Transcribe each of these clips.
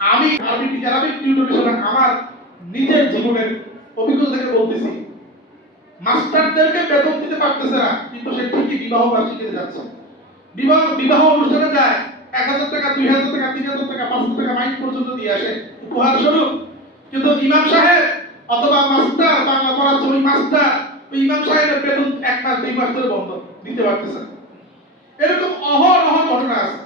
আমি Arabic tutor হিসেবে আমার নিজের জীবনের অভিজ্ঞতা থেকে বলতেছি, মাস্টারদেরকে বেতন দিতে পারতেছে না, কিন্তু সে ঠিকই বিবাহ বার্ষিকীতে যাচ্ছে। বিবাহ অনুষ্ঠানে যায় 1000 টাকা, 2000 টাকা, 3000 টাকা, 500 টাকা মাইক পর্যন্ত দিয়ে আসে উপহার স্বরূপ। কিন্তু ইমাম সাহেব অথবা মাস্টার, বাংলা পড়াচ্ছে ওই মাস্টার, ওই ইমাম সাহেবের বেতন 1 মাস 2 মাস ধরে বন্ধ, দিতে পারতেছে। এরকম অহরহ ঘটনা আছে।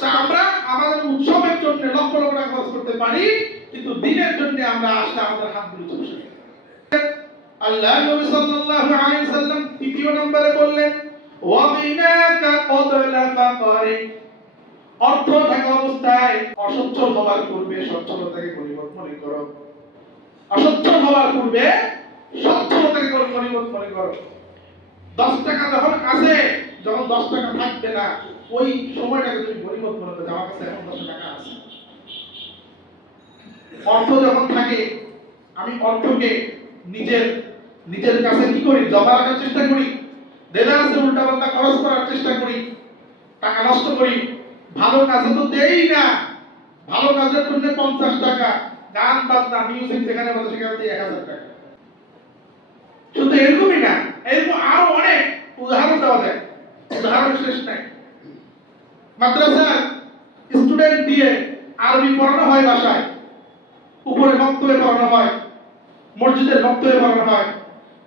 তা আমরা আমাদের উৎসবের জন্য লক্ষ লক্ষ টাকা খরচ করতে পারি, কিন্তু দিনের জন্য আমরা আসলে আমাদের হাতগুলো চুপসে যায়। আল্লাহ নবী সাল্লাল্লাহু আলাইহি সাল্লাম তৃতীয় নম্বরে বললেন, ওয়াবিনাকা ক্বাবলা ফাকারি, অর্থ থাকা অবস্থায় অসচ্ছল হওয়ার পূর্বে সচ্ছলতাকে পরিবর্তন করো। অসচ্ছল হওয়ার পূর্বে সচ্ছলতাকে পরিবর্তন করো। 10 টাকা যখন আছে, যখন 10 টাকা থাকবে না, ওই সময়টাকে তুমি পরিবর্তন করো, আমার কাছে এখন 10 টাকা আছে। অর্থ যখন থাকে, আমি অর্থকে নিজের কাছে কি করি, জমা রাখার চেষ্টা করি, দেনা আছে উল্টা পাল্টা খরচ করার চেষ্টা করি, টাকা নষ্ট করি। ভালো কাজে তো দেই না, ভালো কাজের জন্য 50 টাকা, গান বাজনা মিউজিক যেখানে বাজে সেখানে দিয়ে 1000 টাকা। শুধু এরকমই না, এরকম আরো অনেক উদাহরণ দেওয়া যায়, উদাহরণ শেষ নাই। মাদ্রাসার স্টুডেন্ট দিয়ে আরবি পড়ানো হয়, বাসায় উপরে বক্তব্য পড়ানো হয়, মসজিদের বক্তব্য পড়ানো হয়,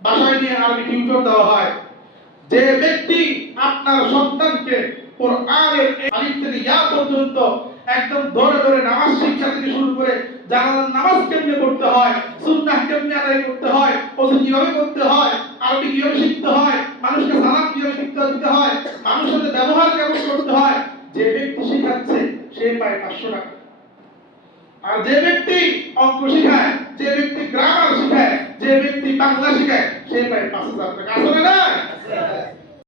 বাসায় নিয়ে আরবি টিউটর দেওয়া হয়। যে ব্যক্তি আপনার সন্তানকে কোরআনের আলিফ থেকে ইয়া পর্যন্ত একদম ধরে ধরে নামাজ শিক্ষা থেকে শুরু করে জানাজার নামাজ কেমনে পড়তে হয়, সুন্নাহ কেমনে আদায় করতে হয়, ওযু কিভাবে করতে হয়, আরবি কিভাবে শিখতে হয়, মানুষকে সালাম কিভাবে দিতে হয়, মানুষের সাথে ব্যবহার কেমন করতে হয়, যে ব্যক্তি শেখাচ্ছে সে পায় 500 টাকা। আর যে ব্যক্তি অঙ্ক শেখায়, যে ব্যক্তি গ্রামার শেখায়, যে ব্যক্তি বাংলা শেখায়, সে পায় 5000 টাকা। আসলে না?